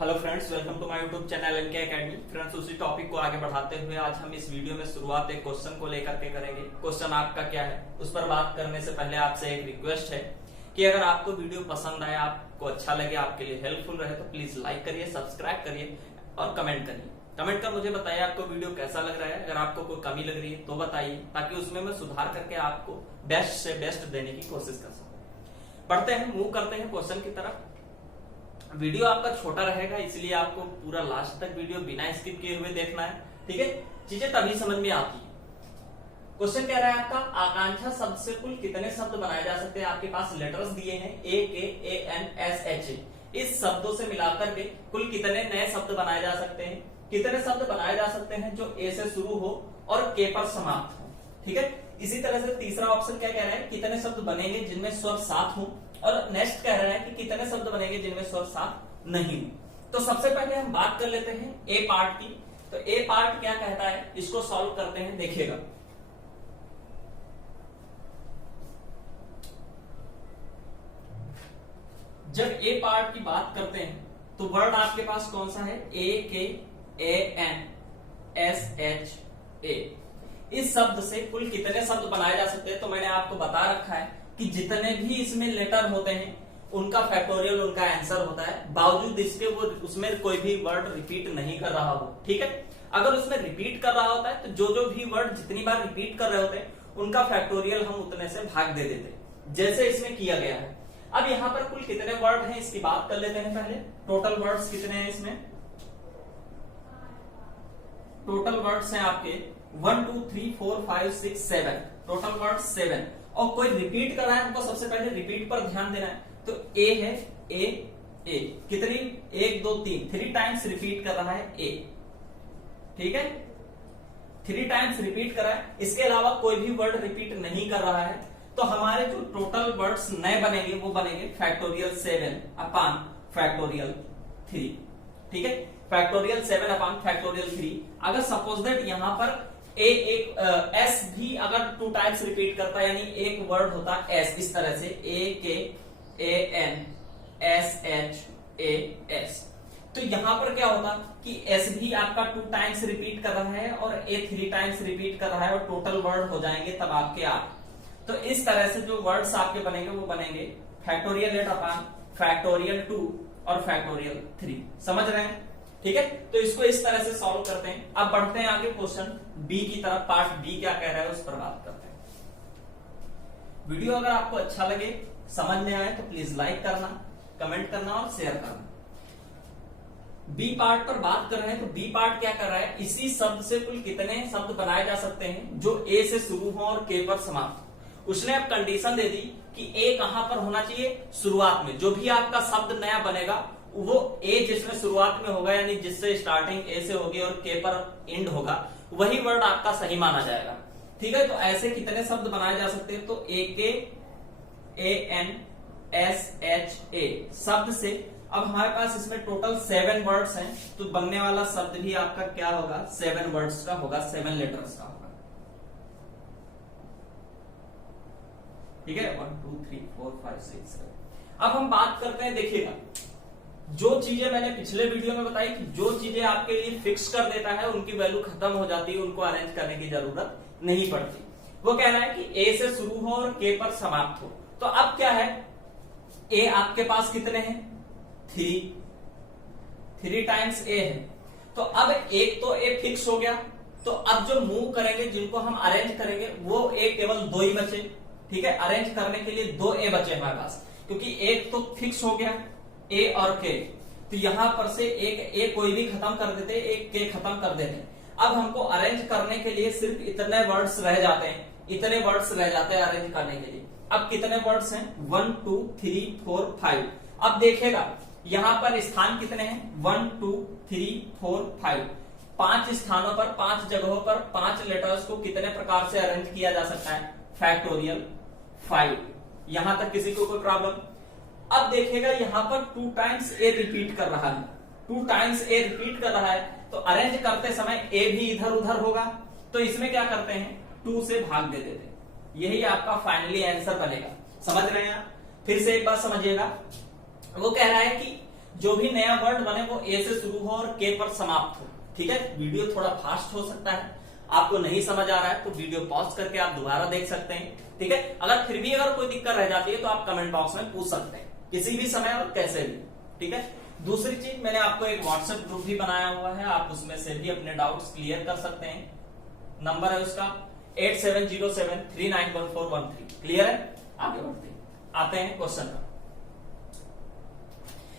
Hello friends, welcome to my YouTube channel NK Academy. Friends, उसी topic को आगे बढ़ाते हुए आज हम इस वीडियो में शुरुआत एक क्वेश्चन को लेकर के करेंगे। क्वेश्चन आपका क्या है, उस पर बात करने से पहले आपसे एक रिक्वेस्ट है कि अगर आपको वीडियो पसंद आए, आपको अच्छा लगे, आपके लिए हेल्पफुल रहे तो प्लीज लाइक करिए, सब्सक्राइब करिए और कमेंट करिए। कमेंट कर मुझे बताइए आपको वीडियो कैसा लग रहा है। अगर आपको कोई कमी लग रही है तो बताइए, ताकि उसमें मैं सुधार करके आपको बेस्ट से बेस्ट देने की कोशिश कर सकूं। पढ़ते हैं, मूव करते हैं क्वेश्चन की तरफ। वीडियो आपका छोटा रहेगा, इसलिए आपको पूरा लास्ट तक वीडियो बिना स्किप किए हुए देखना है। ठीक है, चीजें तभी समझ में आती है। क्वेश्चन कह रहा है आपका, आकांक्षा शब्द से कुल कितने शब्द बनाए जा सकते हैं। आपके पास लेटर्स दिए हैं ए K A N S H ए। इस शब्दों से मिलाकर के कुल कितने नए शब्द बनाए जा सकते हैं। कितने शब्द बनाए जा सकते हैं जो ए से शुरू हो और के पर समाप्त हो। ठीक है, इसी तरह से तीसरा ऑप्शन क्या कह रहा है, कितने शब्द बनेंगे जिनमें स्वर साथ हो। और नेक्स्ट कह रहा है कि कितने शब्द बनेंगे जिनमें स्वर साथ नहीं हो। तो सबसे पहले हम बात कर लेते हैं ए पार्ट की। तो ए पार्ट क्या कहता है, इसको सॉल्व करते हैं। देखिएगा, जब ए पार्ट की बात करते हैं तो वर्ड आपके पास कौन सा है, ए K A N S H ए। इस शब्द से कुल कितने शब्द बनाए जा सकते हैं। तो मैंने आपको बता रखा है कि जितने भी इसमें लेटर होते हैं उनका फैक्टोरियल उनका आंसर होता है, बावजूद इसके वो उसमें कोई भी वर्ड रिपीट नहीं कर रहा हो। ठीक है, अगर उसमें रिपीट कर रहा होता है तो जो भी वर्ड जितनी बार रिपीट कर रहे होते हैं उनका फैक्टोरियल हम उतने से भाग दे देते, जैसे इसमें किया गया है। अब यहाँ पर कुल कितने वर्ड हैं इसकी बात कर लेते हैं पहले। टोटल वर्ड्स कितने हैं इसमें, टोटल वर्ड्स हैं आपके 1 2 3 4 5 6 7। Total words 7। और कोई रिपीट कर रहा है, हमको सबसे पहले रिपीट पर ध्यान देना है। तो ए है ए ए, कितनी 1 2 3 3 टाइम्स रिपीट कर रहा है ए। ठीक है, 3 टाइम्स रिपीट कर रहा है, इसके अलावा कोई भी वर्ड रिपीट नहीं कर रहा है। तो हमारे जो टोटल वर्ड्स नए बनेंगे वो बनेंगे फैक्टोरियल 7 अपॉन फैक्टोरियल 3। ठीक है, फैक्टोरियल 7 अपॉन फैक्टोरियल 3। अगर सपोज दैट यहां पर एक एस भी अगर 2 टाइम्स रिपीट करता है, यानी एक वर्ड होता है एस, इस तरह से A K A N S H A S. तो यहां पर क्या होगा कि एस भी आपका 2 टाइम्स रिपीट कर रहा है और ए 3 टाइम्स रिपीट कर रहा है, और टोटल वर्ड हो जाएंगे तब आपके 8। तो इस तरह से जो वर्ड्स आपके बनेंगे वो बनेंगे फैक्टोरियल 8 अपॉन फैक्टोरियल 2 और फैक्टोरियल 3। समझ रहे हैं। ठीक है, तो इसको इस तरह से सॉल्व करते हैं। अब बढ़ते हैं आगे क्वेश्चन बी की तरफ। पार्ट बी क्या कह रहा है उस पर बात करते हैं। वीडियो अगर आपको अच्छा लगे, समझ में आए तो प्लीज लाइक करना, कमेंट करना और शेयर करना। बी पार्ट पर बात कर रहे हैं। तो बी पार्ट क्या कर रहा है, इसी शब्द से कुल कितने शब्द बनाए जा सकते हैं जो ए से शुरू हो और के पर समाप्त हो। उसने अब कंडीशन दे दी कि ए कहां पर होना चाहिए, शुरुआत में। जो भी आपका शब्द नया बनेगा वो ए जिसमें शुरुआत में होगा, यानी जिससे स्टार्टिंग ए से होगी और के पर एंड होगा, वही वर्ड आपका सही माना जाएगा। ठीक है, तो ऐसे कितने शब्द बनाए जा सकते हैं। तो ए K A N S H ए शब्द से अब हमारे पास इसमें टोटल 7 वर्ड्स हैं। तो बनने वाला शब्द भी आपका क्या होगा, 7 वर्ड्स का होगा, 7 लेटर्स का होगा। ठीक है, 1 2 3 4 5 6 7। अब हम बात करते हैं, देखिएगा जो चीजें मैंने पिछले वीडियो में बताई कि जो चीजें आपके लिए फिक्स कर देता है उनकी वैल्यू खत्म हो जाती है, उनको अरेंज करने की जरूरत नहीं पड़ती। वो कह रहा है कि ए से शुरू हो और के पर समाप्त हो। तो अब क्या है, ए आपके पास कितने हैं, 3 टाइम्स ए है। तो अब एक तो ए फिक्स हो गया। तो अब जो मूव करेंगे, जिनको हम अरेंज करेंगे, वो ए केवल 2 ही बचे। ठीक है, अरेंज करने के लिए 2 ए बचे हमारे पास, क्योंकि एक तो फिक्स हो गया ए और के। तो यहां पर से एक ए कोई भी खत्म कर देते, एक के खत्म कर देते। अब हमको अरेंज करने के लिए सिर्फ इतने वर्ड्स रह जाते हैं, इतने वर्ड्स रह जाते हैं अरेंज करने के लिए। अब कितने वर्ड्स हैं, 1 2 3 4 5। अब देखिएगा यहां पर स्थान कितने हैं, 1 2 3 4 5। 5 स्थानों पर, 5 जगहों पर 5 लेटर्स को कितने प्रकार से अरेंज किया जा सकता है, फैक्टोरियल 5। यहां तक किसी को कोई प्रॉब्लम। अब देखिएगा यहां पर 2 टाइम्स ए रिपीट कर रहा है, 2 टाइम्स ए रिपीट कर रहा है। तो अरेंज करते समय ए भी इधर उधर होगा। तो इसमें क्या करते हैं, 2 से भाग दे देते हैं। यही आपका फाइनली आंसर बनेगा। समझ रहे हैं आप। फिर से एक बात समझिएगा, वो कह रहा है कि जो भी नया वर्ड बने वो ए से शुरू हो और के पर समाप्त हो। ठीक है, वीडियो थोड़ा फास्ट हो सकता है, आपको नहीं समझ आ रहा है तो वीडियो पॉज करके आप दोबारा देख सकते हैं। ठीक है, अगर फिर भी अगर कोई दिक्कत रह जाती है तो आप कमेंट बॉक्स में पूछ सकते हैं किसी भी समय और कैसे भी। ठीक है, दूसरी चीज मैंने आपको एक व्हाट्सएप ग्रुप भी बनाया हुआ है, आप उसमें से भी अपने डाउट्स क्लियर कर सकते हैं। नंबर है उसका 8707391413। क्लियर है, आगे बढ़ते हैं, आते हैं क्वेश्चन पर।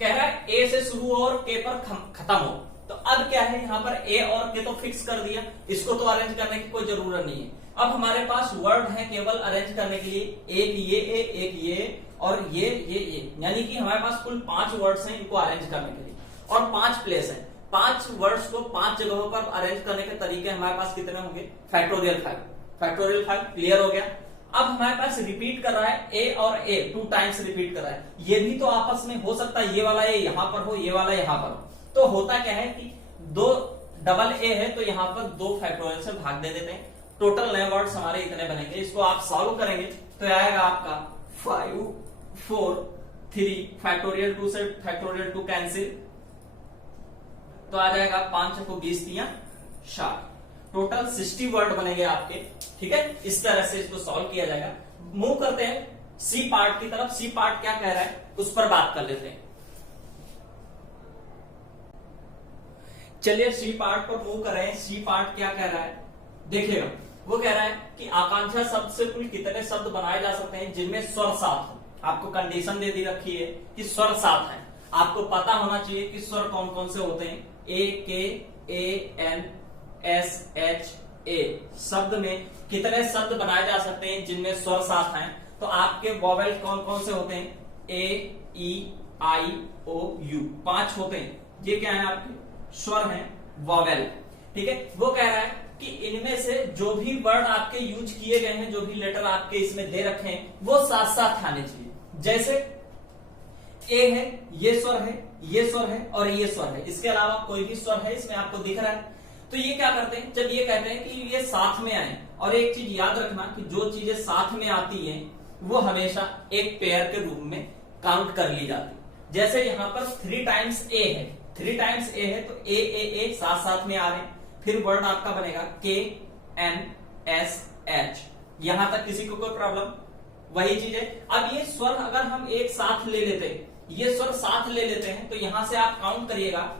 कह रहा है ए से शुरू हो और के पर खत्म हो। तो अब क्या है, यहाँ पर ए और के तो फिक्स कर दिया, इसको तो अरेंज करने की कोई जरूरत नहीं है। अब हमारे पास वर्ड है केवल अरेंज करने के लिए, एक ये और ये, यानी कि हमारे पास कुल 5 वर्ड्स हैं इनको अरेंज करने के लिए, और 5 प्लेस है। 5 वर्ड्स को 5 जगहों पर अरेंज करने के तरीके हमारे पास कितने होंगे, फैक्टोरियल 5। क्लियर हो गया। अब हमारे पास रिपीट कर रहा है ए और ए 2 टाइम्स रिपीट कर रहा है। ये भी तो आपस में हो सकता है, ये वाला ए यहां पर हो, ये वाला यहां पर हो। तो होता क्या है कि 2 डबल ए है तो यहां पर 2 फैक्टोरियल से भाग दे देते हैं। टोटल नए वर्ड्स हमारे इतने बनेंगे। इसको आप सॉल्व करेंगे तो आएगा आपका 5 4 3 फैक्टोरियल 2 से फैक्टोरियल 2 कैंसिल, तो आ जाएगा 5 को 20 दिया 60। टोटल 60 वर्ड बनेंगे आपके। ठीक है, इस तरह से इसको सॉल्व किया जाएगा। मूव करते हैं सी पार्ट की तरफ। सी पार्ट क्या कह रहा है उस पर बात कर लेते हैं। चलिए सी पार्ट पर मूव कर रहे हैं। सी पार्ट क्या कह रहा है देखिएगा, वो कह रहा है कि आकांक्षा शब्द से कुल कितने शब्द बनाए जा सकते हैं जिनमें स्वर साथ हो। आपको कंडीशन दे दी रखी है कि स्वर साथ है, आपको पता होना चाहिए कि स्वर कौन कौन से होते हैं। ए K A N S H ए शब्द में कितने शब्द बनाए जा सकते हैं जिनमें स्वर साथ हैं। तो आपके वोवेल कौन कौन से होते हैं, ए ई आई ओ यू 5 होते हैं। ये क्या है, आपके स्वर हैं, वोवेल। ठीक है, वो कह रहा है कि इनमें से जो भी वर्ड आपके यूज किए गए हैं, जो भी लेटर आपके इसमें दे रखे हैं, वो साथ साथ आने चाहिए। जैसे ए है, ये स्वर है, ये स्वर है और ये स्वर है, इसके अलावा कोई भी स्वर है इसमें आपको दिख रहा है। तो ये क्या करते हैं, जब ये कहते हैं कि ये साथ में आए, और एक चीज याद रखना कि जो चीजें साथ में आती हैं वो हमेशा एक पेयर के रूप में काउंट कर ली जाती है। जैसे यहां पर 3 टाइम्स ए है, 3 टाइम्स ए है तो ए साथ साथ में आ रहे हैं। फिर वर्ड आपका बनेगा के एन एस एच। यहां तक किसी को कोई प्रॉब्लम, वही चीज है। अब ये स्वर अगर हम एक साथ ले लेते हैं, ये स्वर साथ ले लेते हैं, तो यहां से आप काउंट करिएगा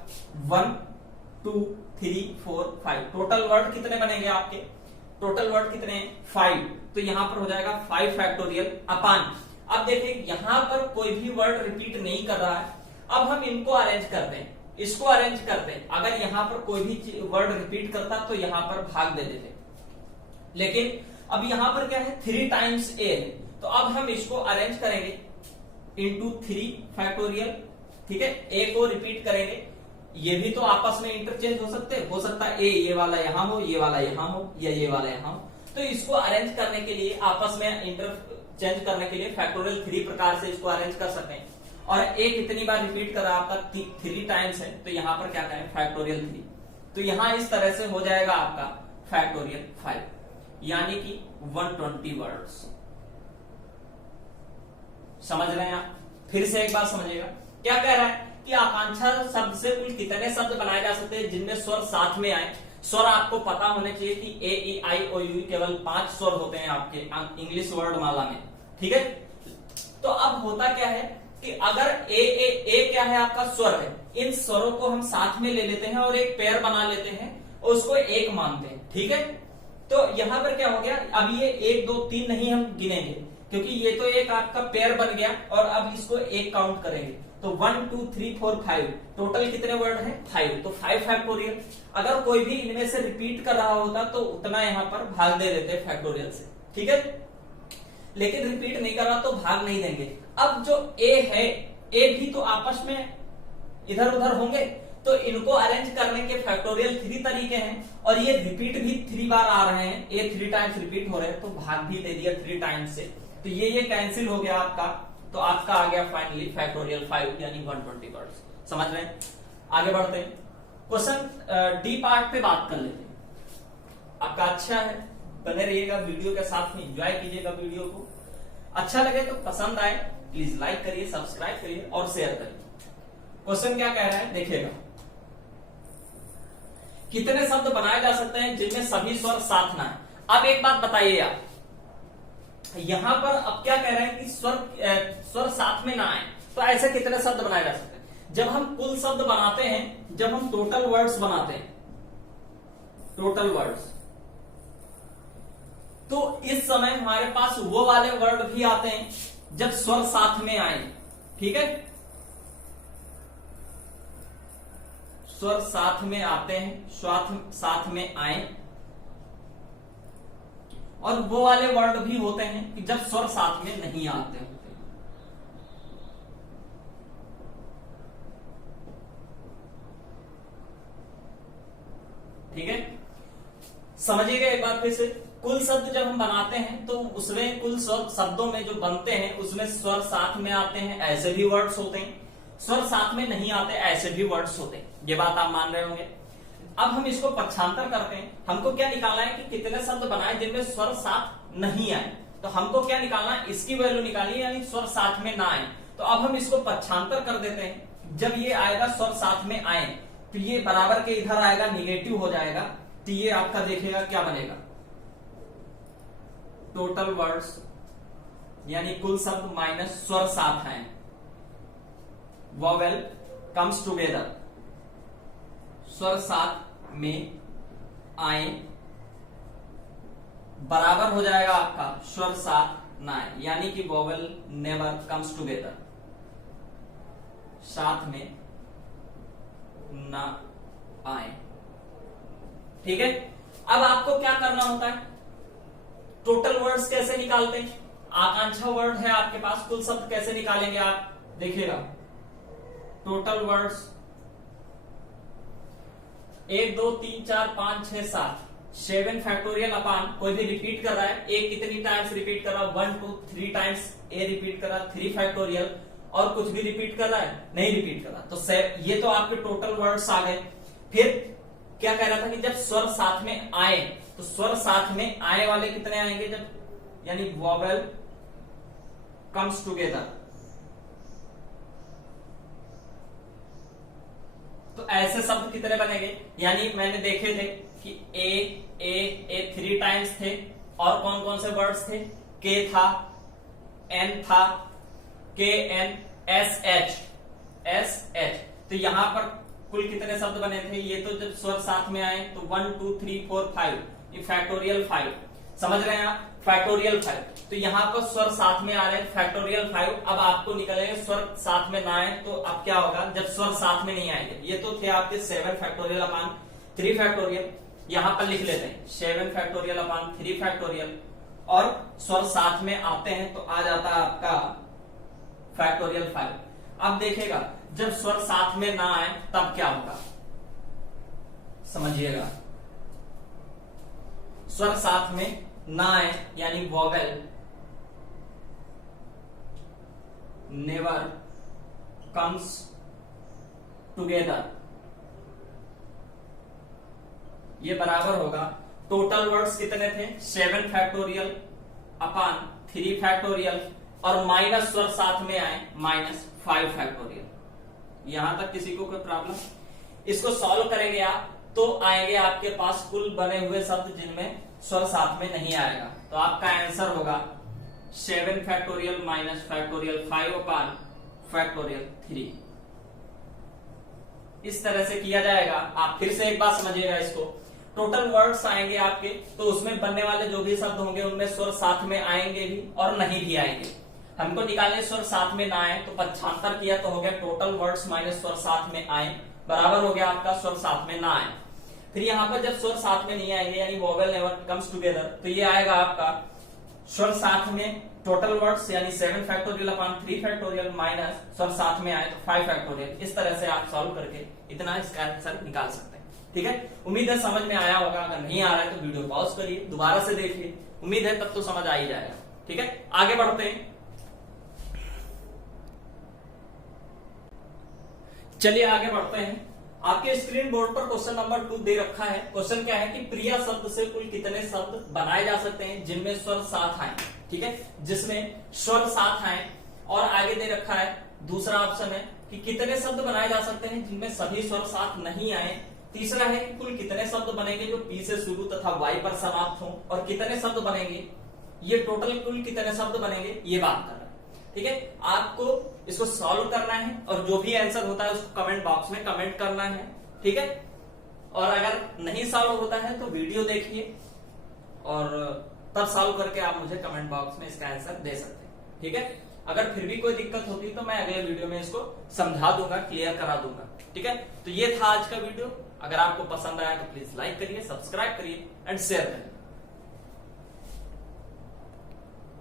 1 2 3 4 5। टोटल वर्ड कितने बनेंगे आपके, टोटल वर्ड कितने हैं 5। तो यहां पर हो जाएगा 5 फैक्टोरियल अपान। अब देखिए यहां पर कोई भी वर्ड रिपीट नहीं कर रहा है। अब हम इनको अरेंज करते हैं, इसको अरेंज करते हैं। अगर यहां पर कोई भी वर्ड रिपीट करता तो यहां पर भाग दे देते, लेकिन अब यहां पर क्या है 3 टाइम्स ए है, तो अब हम इसको अरेंज करेंगे इंटू 3 फैक्टोरियल। ठीक है, ए को रिपीट करेंगे। ये भी तो आपस में इंटरचेंज हो सकते हैं, हो सकता है ए ये वाला यहां हो, ये वाला यहां हो, या ये वाला यहां हो। तो इसको अरेंज करने के लिए, आपस में इंटरचेंज करने के लिए फैक्टोरियल 3 प्रकार से इसको अरेंज कर सकते हैं। और ए कितनी बार रिपीट कर रहा है आपका 3 टाइम्स है, तो यहां पर क्या करें फैक्टोरियल 3। तो यहां इस तरह से हो जाएगा आपका फैक्टोरियल 5, यानी कि 120 वर्ड्स। समझ रहे हैं आप, फिर से एक बार समझिएगा। क्या कह रहा है कि आकांक्षा शब्द से कुल कितने शब्द बनाए जा सकते हैं जिनमें स्वर साथ में आए। स्वर आपको पता होने चाहिए कि ए ई आई ओ यू केवल 5 स्वर होते हैं आपके इंग्लिश वर्ड माला में। ठीक है, तो अब होता क्या है कि अगर ए क्या है आपका स्वर है, इन स्वरों को हम साथ में ले लेते हैं और एक पेयर बना लेते हैं और उसको एक मानते हैं। ठीक है, तो यहां पर क्या हो गया, अब ये 1 2 3 नहीं हम गिनेंगे क्योंकि ये तो एक आपका पेयर बन गया, और अब इसको एक काउंट करेंगे। तो 1 2 3 4 5 टोटल कितने वर्ड हैं 5, तो 5 फैक्टोरियल। अगर कोई भी इनमें से रिपीट कर रहा होता तो उतना यहां पर भाग दे देते फैक्टोरियल से। ठीक है, लेकिन रिपीट नहीं कर रहा तो भाग नहीं देंगे। अब जो ए है, ए भी तो आपस में इधर उधर होंगे, तो इनको अरेंज करने के फैक्टोरियल 3 तरीके हैं, और ये रिपीट भी 3 बार आ रहे हैं। ए 3 टाइम्स रिपीट हो रहे हैं तो भाग भी दे दिया 3 टाइम्स से, तो ये कैंसिल हो गया आपका। तो आपका आ गया फाइनली फैक्टोरियल 5 यानी 120 वर्ड्स। समझ रहे हैं, आगे बढ़ते हैं। क्वेश्चन डी पार्ट पे बात कर लेते हैं। आपका अच्छा है, बने रहिएगा वीडियो के साथ में, एंजॉय कीजिएगा वीडियो को। अच्छा लगे तो, पसंद आए प्लीज लाइक करिए, सब्सक्राइब करिए और शेयर करिए। क्वेश्चन क्या कह रहा है देखिएगा, कितने शब्द बनाए जा सकते हैं जिनमें सभी स्वर साथ ना है। अब एक बात बताइए आप, यहां पर अब क्या कह रहे हैं कि स्वर साथ में ना आए, तो ऐसे कितने शब्द बनाए जा सकते हैं। जब हम कुल शब्द बनाते हैं, जब हम टोटल वर्ड्स बनाते हैं, टोटल वर्ड्स, तो इस समय हमारे पास वो वाले वर्ड भी आते हैं जब स्वर साथ में आए। ठीक है, स्वर साथ में आते हैं, साथ में आए, और वो वाले वर्ड भी होते हैं कि जब स्वर साथ में नहीं आते होते। ठीक है, समझिएगा एक बात फिर से, कुल शब्द जब हम बनाते हैं तो उसमें कुल शब्दों में जो बनते हैं उसमें स्वर साथ में आते हैं, ऐसे भी वर्ड्स होते हैं, स्वर साथ में नहीं आते ऐसे भी वर्ड्स होते हैं। ये बात आप मान रहे होंगे। अब हम इसको पक्षांतर करते हैं, हमको क्या निकालना है कि कितने शब्द बनाए जिनमें स्वर साथ नहीं आए, तो हमको क्या निकालना है, इसकी वैल्यू निकालिए, यानी स्वर साथ में ना आए। तो अब हम इसको पक्षांतर कर देते हैं, जब ये आएगा स्वर साथ में आए तो ये बराबर के इधर आएगा, निगेटिव हो जाएगा, तो ये आपका देखिएगा क्या बनेगा, टोटल वर्ड्स यानी कुल शब्द माइनस स्वर साथ आए, वॉवेल कम्स टुगेदर, स्वर साथ में आए बराबर हो जाएगा आपका स्वर साथ ना आए, यानी कि वॉवेल नेवर कम्स टुगेदर, साथ में ना आए। ठीक है, अब आपको क्या करना होता है, टोटल वर्ड्स कैसे निकालते हैं, आकांक्षा वर्ड है आपके पास, कुल शब्द कैसे निकालेंगे आप देखिएगा, टोटल वर्ड्स 1 2 3 4 5 6 7 7 फैक्टोरियल अपान, कोई भी रिपीट कर रहा है, ए कितनी टाइम्स रिपीट कर रहा है, 1 2 3 टाइम्स ए रिपीट कर रहा है, 3 फैक्टोरियल, और कुछ भी रिपीट कर रहा है, नहीं रिपीट कर रहा, तो ये तो आपके टोटल वर्ड्स आ गए। फिर क्या कह रहा था कि जब स्वर साथ में आए, तो स्वर साथ में आए वाले कितने आएंगे, जब यानी वॉवेल कम्स टुगेदर, तो ऐसे शब्द कितने बनेंगे, यानी मैंने देखे थे कि ए 3 टाइम्स थे, और कौन कौन से वर्ड्स थे, के था, एन था, के एन, एस एच, तो यहां पर कुल कितने शब्द बने थे, ये तो जब स्वर साथ में आए तो 1 2 3 4 5, ये फैक्टोरियल 5, समझ रहे हैं आप, फैक्टोरियल 5, तो यहाँ पर स्वर साथ में आ रहे हैं फैक्टोरियल 5। अब आपको निकलेंगे स्वर साथ में ना आए, तो अब क्या होगा, जब स्वर साथ में नहीं आएंगे, ये तो थे आपके 7 फैक्टोरियल अपान 3 फैक्टोरियल, यहां पर लिख लेते हैं 7 फैक्टोरियल अपान 3 फैक्टोरियल, और स्वर साथ में आते हैं तो आ जाता है आपका फैक्टोरियल 5। अब देखिएगा जब स्वर साथ में ना आए तब क्या होगा, समझिएगा, स्वर साथ में ना आए यानी वॉवेल नेवर कम्स टुगेदर, ये बराबर होगा, टोटल वर्ड्स कितने थे, 7 फैक्टोरियल अपान 3 फैक्टोरियल, और माइनस स्वर साथ में आए -5 फैक्टोरियल। यहां तक किसी को कोई प्रॉब्लम, इसको सॉल्व करेंगे आप तो आएंगे आपके पास कुल बने हुए शब्द जिनमें स्वर साथ में नहीं आएगा, तो आपका आंसर होगा 7 फैक्टोरियल माइनस फैक्टोरियल 5 अपान फैक्टोरियल 3। इस तरह से किया जाएगा। आप फिर से एक बात समझिएगा, इसको टोटल वर्ड्स आएंगे आपके, तो उसमें बनने वाले जो भी शब्द होंगे उनमें स्वर साथ में आएंगे भी और नहीं भी आएंगे। हमको निकालने स्वर साथ में ना आए तो पक्षांतर किया तो हो गया टोटल वर्ड्स माइनस स्वर साथ में आए बराबर हो गया आपका स्वर साथ में ना आए। फिर यहाँ पर जब स्वर साथ में नहीं आएंगे यानी वोवेल नेवर कम्स टुगेदर, तो ये आएगा आपका स्वर साथ में टोटल वर्ड्स यानी 7 फैक्टोरियल अपान 3 फैक्टोरियल माइनस स्वर साथ में आए तो 5 फैक्टोरियल। इस तरह से आप सॉल्व करके इतना इसका आंसर निकाल सकते हैं। ठीक है, उम्मीद है समझ में आया होगा। अगर नहीं आ रहा है तो वीडियो पॉज करिए, दोबारा से देखिए, उम्मीद है तब तो समझ आ ही जाएगा। ठीक है, आगे बढ़ते हैं। चलिए आगे बढ़ते हैं। आपके स्क्रीन बोर्ड पर क्वेश्चन नंबर 2 दे रखा है। क्वेश्चन क्या है कि प्रिया शब्द से कुल कितने शब्द बनाए जा सकते हैं जिनमें स्वर साथ आए। ठीक है, जिसमें स्वर साथ आए, और आगे दे रखा है दूसरा ऑप्शन है कि कितने शब्द बनाए जा सकते हैं जिनमें सभी स्वर साथ नहीं आए। तीसरा है कि कुल कितने शब्द बनेंगे जो पी से शुरू तथा वाई पर समाप्त हो, और कितने शब्द बनेंगे, ये टोटल कुल कितने शब्द बनेंगे ये बात कर रहा है। ठीक है, आपको इसको सॉल्व करना है और जो भी आंसर होता है उसको कमेंट बॉक्स में कमेंट करना है। ठीक है, और अगर नहीं सॉल्व होता है तो वीडियो देखिए और तब सॉल्व करके आप मुझे कमेंट बॉक्स में इसका आंसर दे सकते हैं। ठीक है, अगर फिर भी कोई दिक्कत होती है तो मैं अगले वीडियो में इसको समझा दूंगा, क्लियर करा दूंगा। ठीक है, तो ये था आज का वीडियो। अगर आपको पसंद आया तो प्लीज लाइक करिए, सब्सक्राइब करिए एंड शेयर करिए।